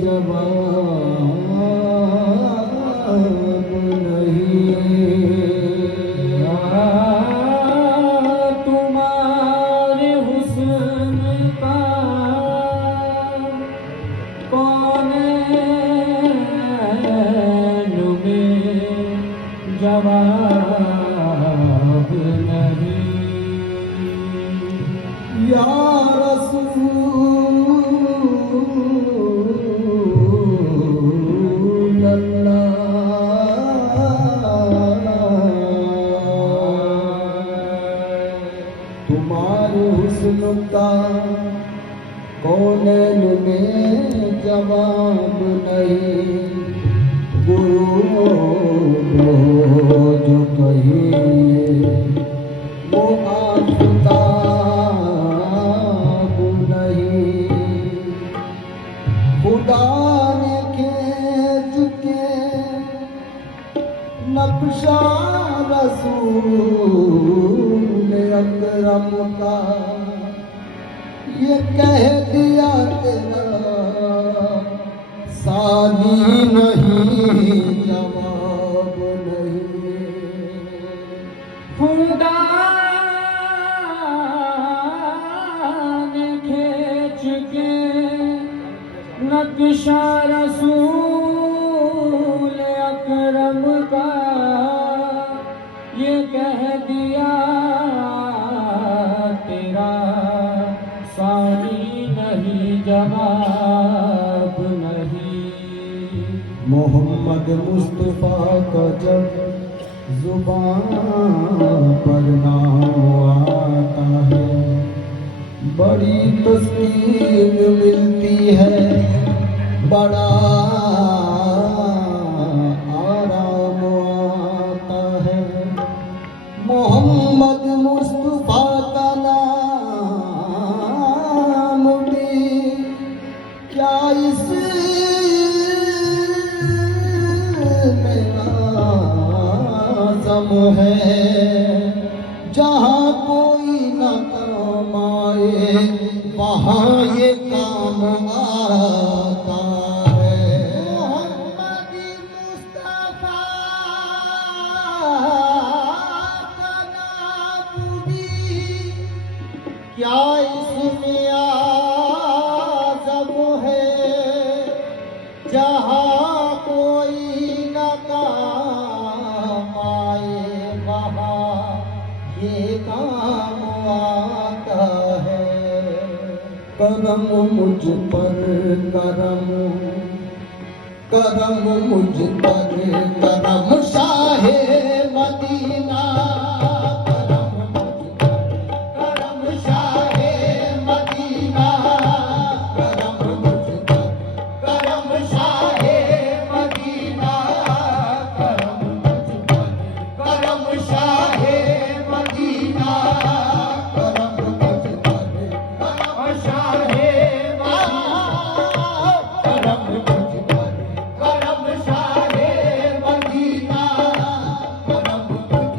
जवाब नहीं। तुम्हारे हुस्न का कौनैन में जवाब नहीं। या रसूल अल्लाह, तुम्हारे हुस्न का कौनैन में जवाब नहीं। गुरु जो कहिए वो आफताब नहीं। खुदा ने खींच के नक्शा रसूल अकरम का ये कह दिया तेरा सानी नहीं जवाब नहीं। खुदा ने खींच के नक्शा रसूल अकरम का ये कह दिया तेरा सानी नहीं जवाब नहीं। मोहम्मद मुस्तफा का जब जुबान पर नाम आता है बड़ी तस्कीन मिलती है, बड़ा आराम आता है। मोहम्मद मुस्तफा का नाम भी क्या इस में आज़म है। जहाँ कोई न काम आए वहाँ ये काम आता है। मोहम्मद मुस्तफा का नाम भी क्या इसमें आज़म है। जहाँ कोई न काम आए वहाँ ये काम आता है। करम मुझ पर करम, करम मुझ पर करम शाहे मदीना। करम मुझ पर करम शाहे मदीना। करम मुझ पर करम शाहे मदीना। करम मुझ पर करम शाहे मदीना। करम मुझ पर करम शाहे मदीना। करम मुझ पर करम शाहे मदीना। करम मुझ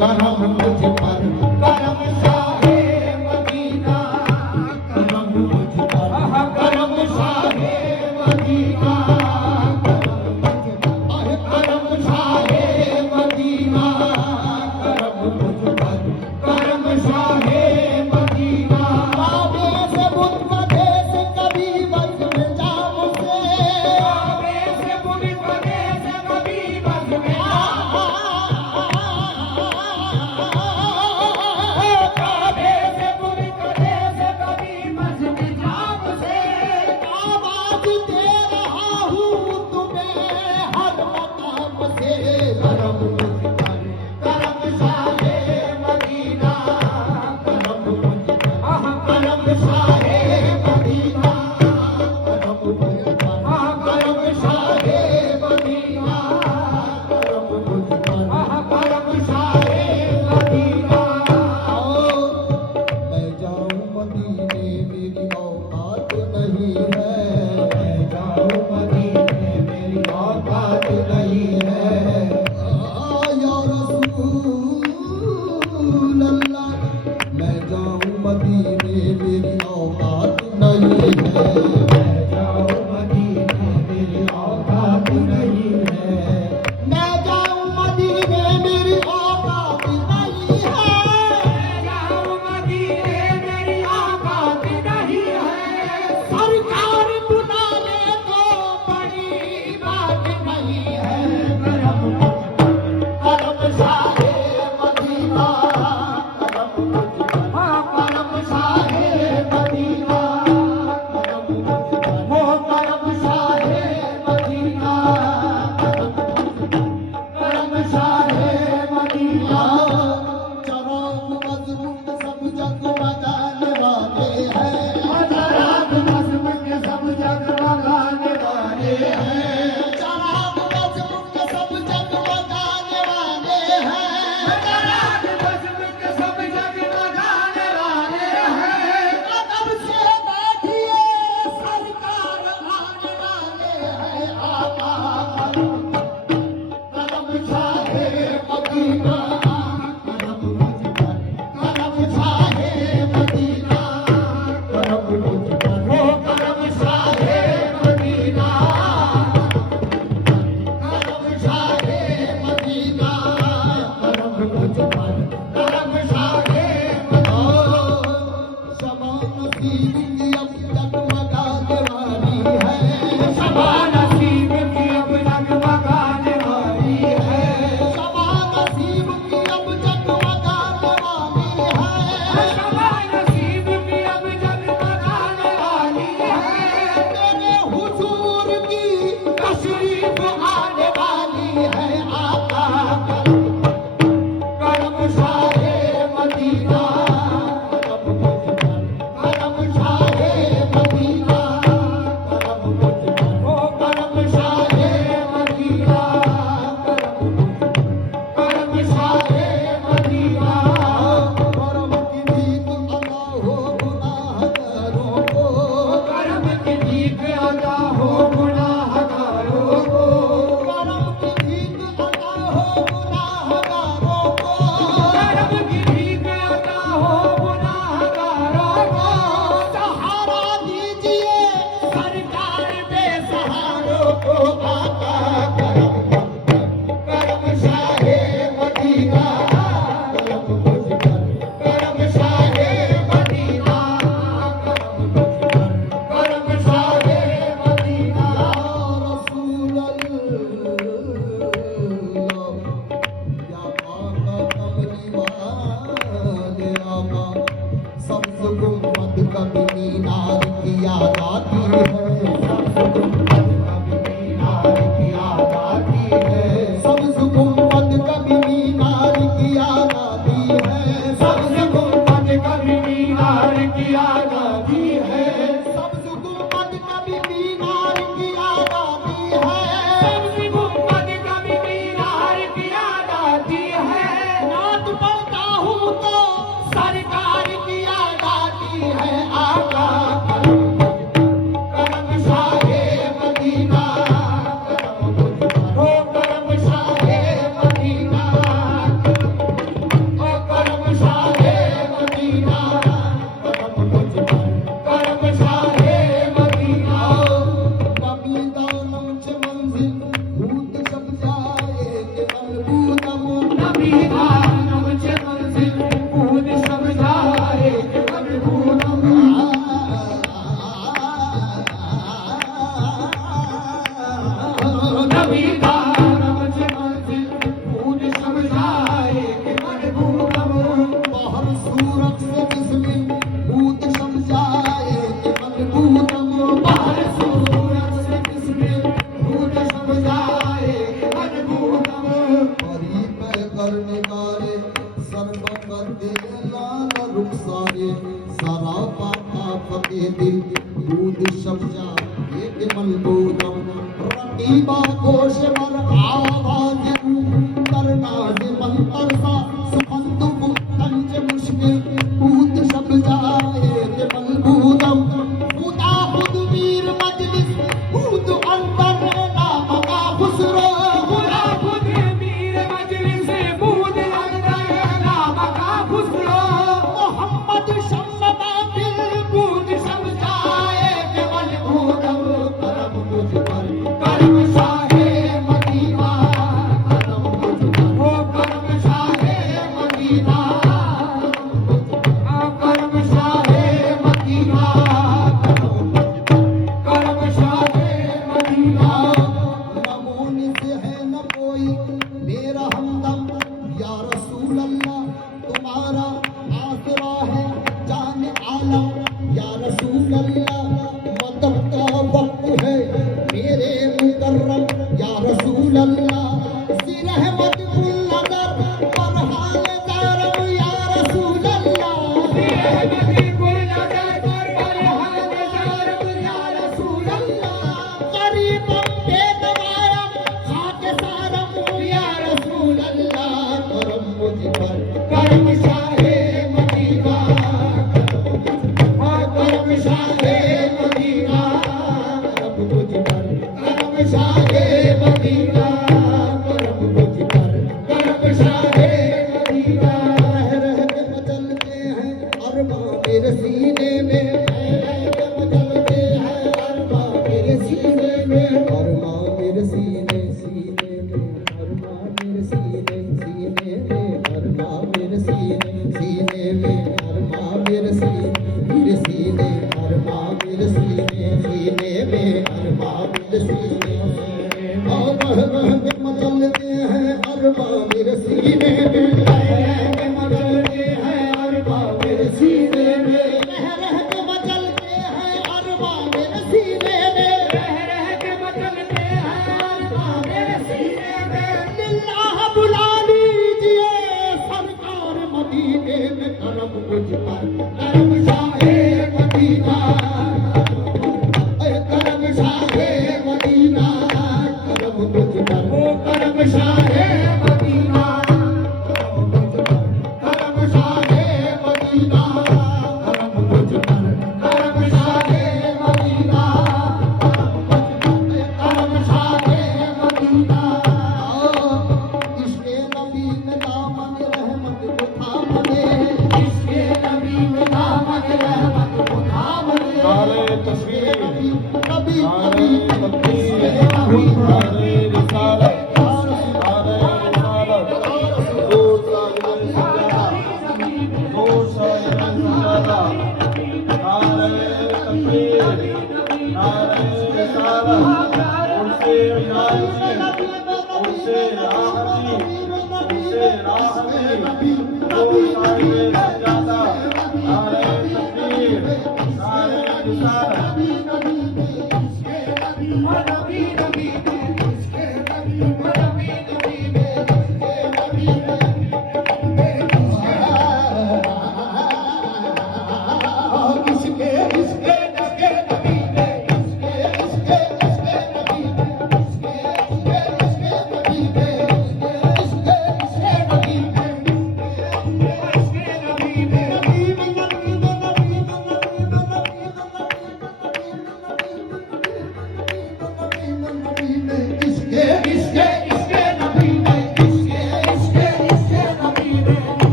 करम मुझ पर करम शाहे मदीना करम मुझ पर करम शाहे मदीना करम शाहे मदीना करम मुझ पर करम शाहे मदीना काबे से बुत देश कभी बस में जा मुझसे काबे से बुत देश कभी बस में जा काबे से बुत देश कभी बस में जा मुझसे आवाज दे रहा हूँ तुम्हें हर मकाम से करम मुझ पर करम शाहे मदीना करम मुझ पर करम शाहे मदीना करम मुझ पर करम शाहे मदीना करम मुझ पर करम शाहे मदीना मैं जाऊं मदीने मेरी औकात नहीं है मैं जाऊं मदीने मेरी औकात नहीं है या रसूल अल्लाह मैं जाऊं मदीने मेरी औकात नहीं है मैं जाऊं मदीने मेरी औकात नहीं है मैं जाऊं मदीने मेरी औकात नहीं है मैं जाऊं मदीने मेरी औकात नहीं है सरकार बुला ले तो बड़ी बात नहीं है अल्लाह सी रहमत कुल नजर पर हाल ज़ारम या रसूल अल्लाह सी रहमत कुल नजर पर हाल ज़ारम या रसूल अल्लाह गरीबों पे दवायम खाके सारम या रसूल अल्लाह करम मुझ पर करम शाहे मदीना करम शाहे मदीना करम मुझ पर करम शाहे मदीना करम मुझ पर करम शाहे मदीना रह के मचलते हैं अरमां मेरे सीने में रह के मचलते हैं अरमां मेरे सीने में अरमां मेरे सीने सीने में अरमां मेरे सीने सीने में अरमां मेरे सीने सीने में अरमां मेरे सीने अरमां मेरे सीने सीने में अरमां मेरे सीने और बह के मचलते हैं अरमां मेरे सीने में रह के मचलते हैं अरमां मेरे सीने में रह के मचलते हैं अरमां मेरे सीने में रह के मचलते हैं अरमां मेरे सीने में लिल्लाह बुला लीजिए सरकार मदीने में करम मुझ पर करम शाहे मदीना करम शाहे मदीना करम मुझ पर करम शाहे मदीना करम शाहे मदीना करम मुझ पर करम शाहे मदीना करम शाहे मदीना इश्क़े नबी में दामन रहमत को थाम ले इश्क़े नबी में दामन रहमत को थाम ले नारे तस्वीर नबी नबी नारे नबी तकबीर नारे रिसालत नारे रिसालत दूर साहिब सजादा दूर साहिब सजादा नारे तकबीर नारे रिसालत उनसे इनायती उनसे राहती उनसे राहती दूर साहिब सजादा नारे तकबीर नारे रिसालत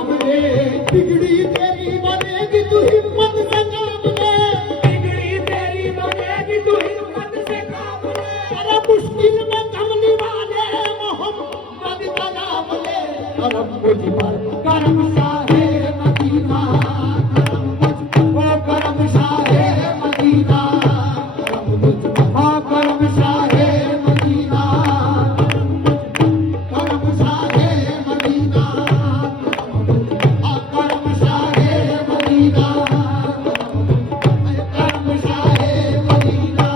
बिगड़ी तेरी बनेगी तू हिम्मत से काम ले बिगड़ी तेरी बनेगी तू हिम्मत से काम ले अरे मुश्किल में कमली वाले मोहम्मद का नाम ले करम मुझ पर करम शाहे मदीना करम मुझ पर करम शाहे मदीना करम मुझ पर करम शाहे मदीना करम शाहे मदीना करम शाहे मदीना करम शाहे मदीना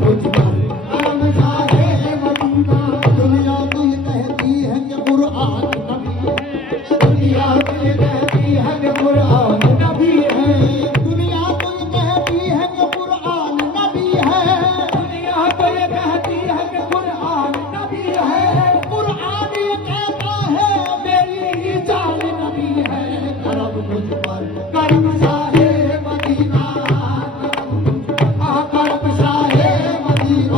मुझ पर करम शाहे मदीना दुनिया तो ये कहती है कि कुरान नबी है दुनिया तो ये कहती है कि कुरान नबी है दुनिया तो ये कहती है कि कुरान नबी है दुनिया तो ये कहती है कि कुरान नबी है कुरान ये कहता है मेरी ही जान नबी है करम मुझ पर करम शाहे मदीना करम शाहे मदीना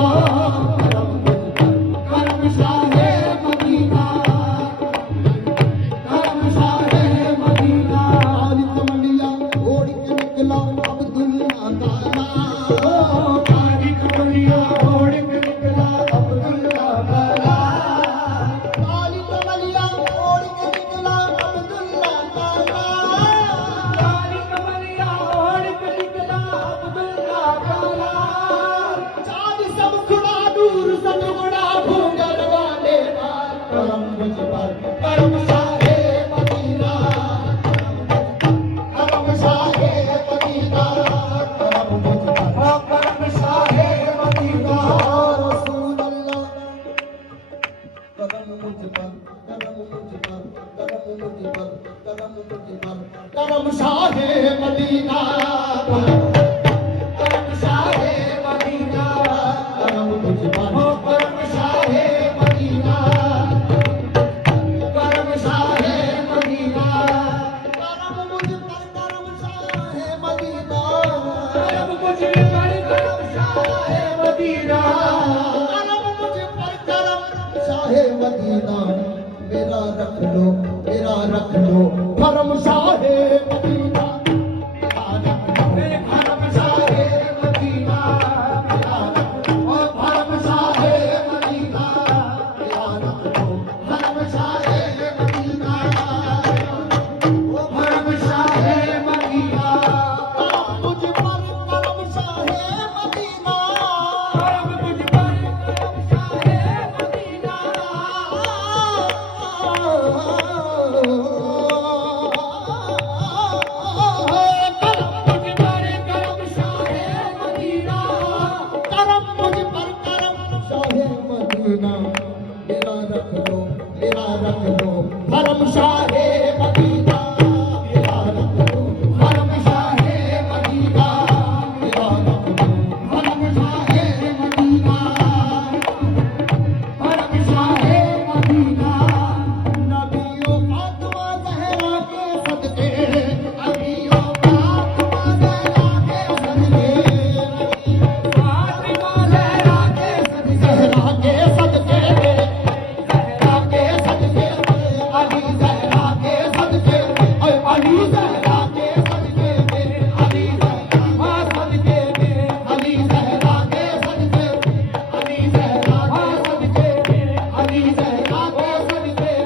शाहे मदीना मेरा रख लो, मेरा रख लो धर्म शाहे मदीना मेरा रख लो, धर्म शाहे मदीना मेरा रख लो, धर्म शाहे मदीना मेरा रख लो, धर्म शाहे मदीना धर्म शाहे मदीना तुझ पर करम शाहे मदीना तुझ पर करम शाहे मदीना करम तुझ पर करम शाहे मदीना मेरा रख लो, मेरा रख लो धर्म शाहे मदीना मेरा रख लो, धर्म शाहे मदीना मेरा रख लो, धर्म शाहे मदीना धर्म शाहे मदीना नबियों फातिमा ज़हरा के सदके नबियों फातिमा ज़हरा के सदके फातिमा ज़हरा के सदके ज़हरा के सदके अली ज़हरा के सदके अली ज़हरा के सदके अली ज़हरा सदके अली ज़हरा के सदके अली ज़हरा के सदके अली ज़हरा के सदके अली ज़हरा के सदके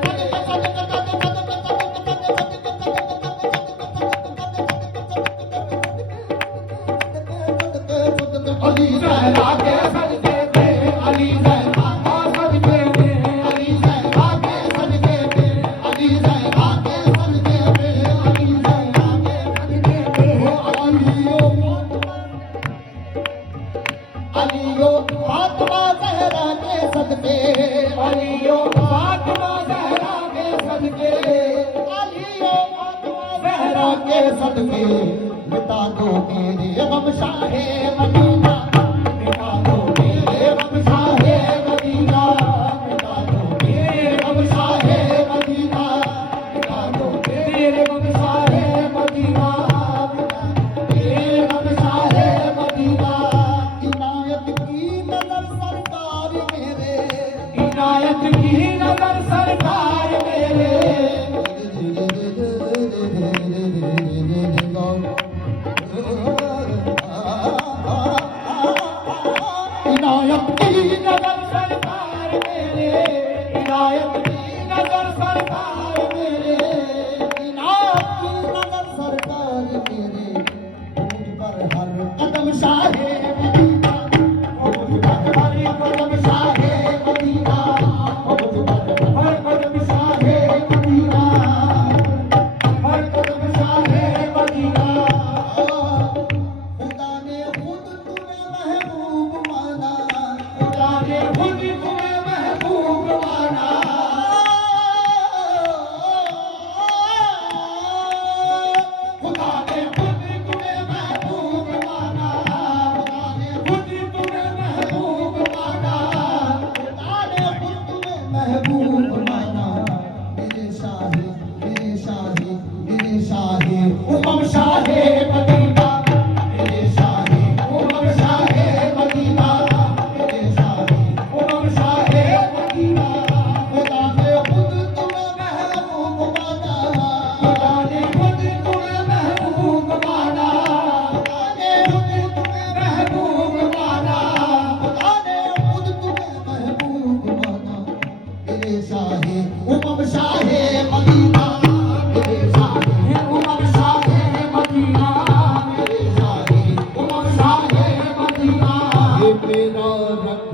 अली ज़हरा सदके अली ज़हरा के सदके अली ज़हरा के सदके अली ज़हरा के सदके अलियो फातिमा ज़हरा के सदके अलियो फातिमा ज़हरा के सदके अलियो फातिमा ज़हरा के सदके मिटा दो मेरे गम शाहे मदीना मिटा दो मेरे गम शाहे मदीना मिटा दो मेरे गम शाहे मदीना मिटा दो मेरे गम शाहे मदीना मिटा दो मेरे गम शाहे मदीना इनायत की नजर सरकार मेरे इनायत की नजर सरकार मेरे इनायत की नजर सरकार मेरे इनायत की नजर सरकार मेरे इनायत की नजर सरकार मेरे मुझ पर हर कदम शाहे मदीना मुझ पर हर कदम शाहे मदीना मुझ पर हर कदम शाहे मदीना हर कदम शाहे मदीना खुदा ने खुद तुम्हें महबूब माना खुदा ने खुद तुम्हें महबूब माना खुदा ने खुद तुम्हें महबूब माना खुदा ने खुद तुम्हें महबूब माना खुदा ने खुद तुम्हें महबूब माना मेरे शाहे मेरे शाहे मेरे शाहे उमम शाहे मदीना मेरे शाहे उमम शाहे मदीना मेरे शाहे उमम शाहे मदीना खुदा ने खुद तुम्हें महबूब माना खुदा ने खुद तुम्हें महबूब माना खुदा ने खुद तुम्हें महबूब माना खुदा ने खुद तुम्हें महबूब माना मेरे शाहे उमम शाहे मदीना मेरे शाहे उमम शाहे मदीना मेरे शाहे उमम शाहे मदीना ये मेरा रख